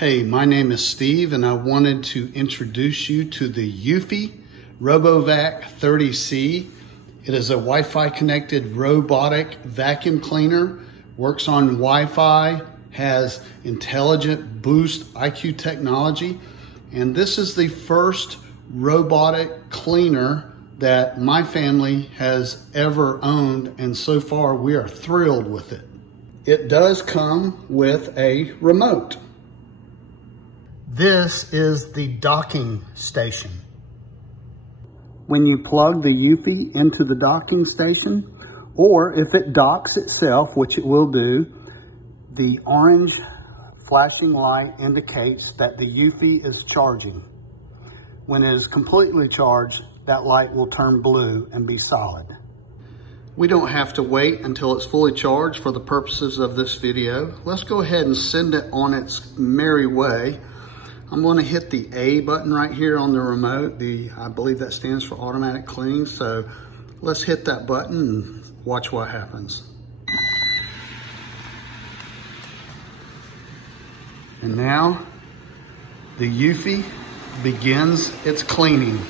Hey, my name is Steve and I wanted to introduce you to the EUFY RoboVac 30C. It is a Wi-Fi connected robotic vacuum cleaner, works on Wi-Fi, has intelligent boost IQ technology, and this is the first robotic cleaner that my family has ever owned, and so far we are thrilled with it. It does come with a remote. This is the docking station. When you plug the EUFY into the docking station, or if it docks itself, which it will do, the orange flashing light indicates that the EUFY is charging. When it is completely charged, that light will turn blue and be solid. We don't have to wait until it's fully charged for the purposes of this video. Let's go ahead and send it on its merry way. I'm going to hit the A button right here on the remote. I believe that stands for automatic cleaning. So let's hit that button and watch what happens. And now the EUFY begins its cleaning.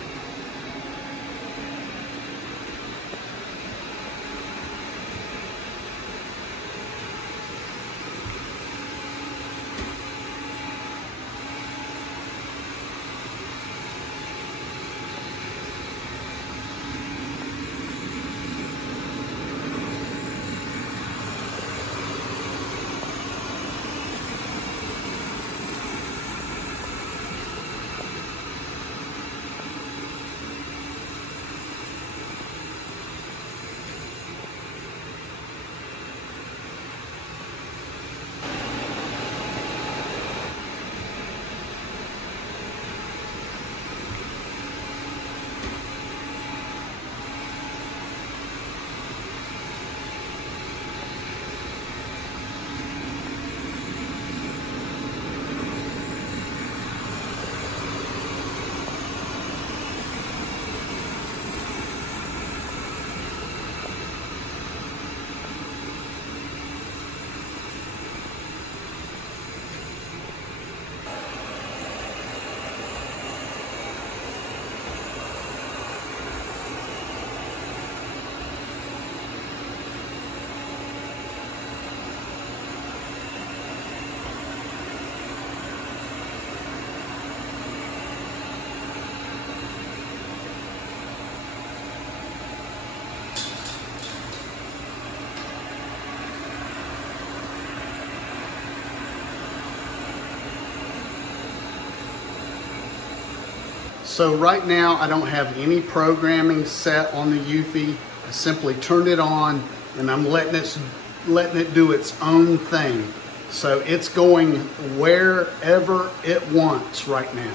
So right now I don't have any programming set on the EUFY. I simply turned it on and I'm letting it do its own thing. So it's going wherever it wants right now.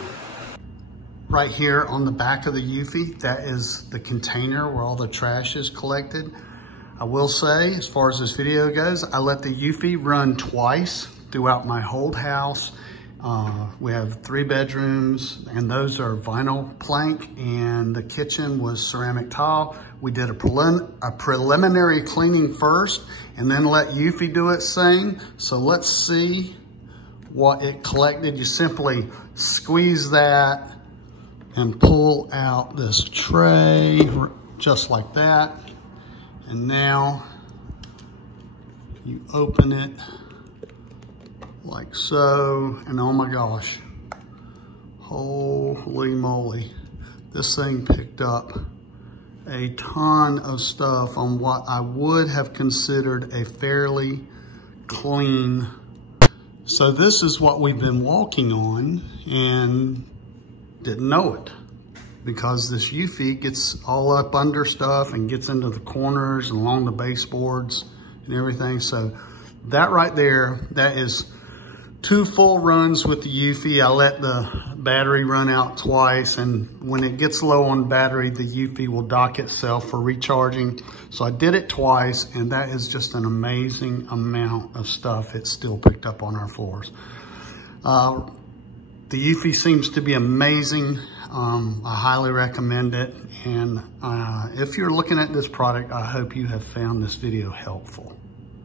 Right here on the back of the EUFY, that is the container where all the trash is collected. I will say, as far as this video goes, I let the EUFY run twice throughout my whole house. We have 3 bedrooms and those are vinyl plank, and the kitchen was ceramic tile. We did a preliminary cleaning first and then let EUFY do its thing. So let's see what it collected. You simply squeeze that and pull out this tray just like that. And now you open it like so, and oh my gosh, holy moly, this thing picked up a ton of stuff on what I would have considered a fairly clean. So this is what we've been walking on and didn't know it, because this EUFY gets all up under stuff and gets into the corners and along the baseboards and everything. So that right there, that is 2 full runs with the EUFY. I let the battery run out twice, and when it gets low on battery, the EUFY will dock itself for recharging. So I did it twice, and that is just an amazing amount of stuff it still picked up on our floors. The EUFY seems to be amazing. I highly recommend it. And if you're looking at this product, I hope you have found this video helpful.